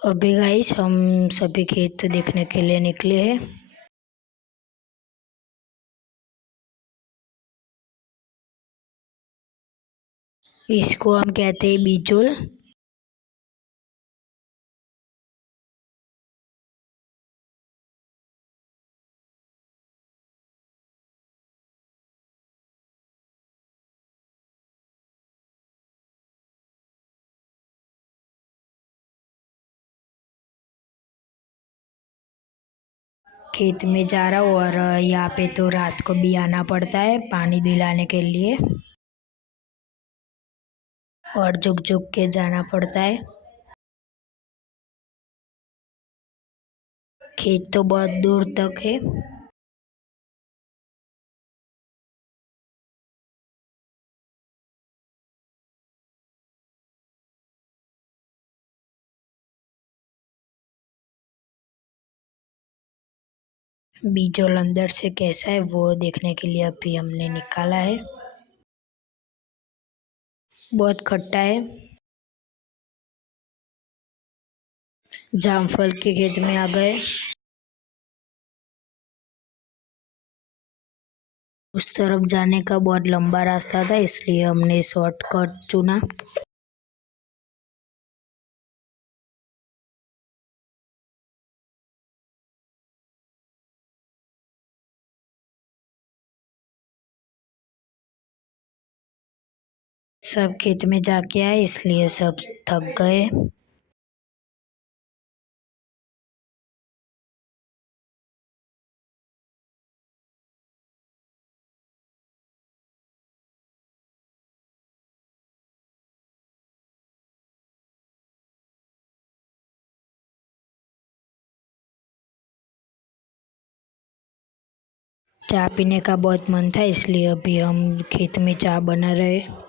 अभी गाइस हम सभी खेत देखने के लिए निकले हैं। इसको हम कहते हैं बिचौल। खेत में जा रहा हूँ और यहाँ पे तो रात को भी आना पड़ता है पानी दिलाने के लिए और झुक झुक के जाना पड़ता है। खेत तो बहुत दूर तक है। बिचौल अंदर से कैसा है वो देखने के लिए अभी हमने निकाला है। बहुत खट्टा है। जामफल के खेत में आ गए। उस तरफ जाने का बहुत लंबा रास्ता था इसलिए हमने शॉर्टकट चुना। सब खेत में जाके आए इसलिए सब थक गए। चाय पीने का बहुत मन था इसलिए अभी हम खेत में चाय बना रहे।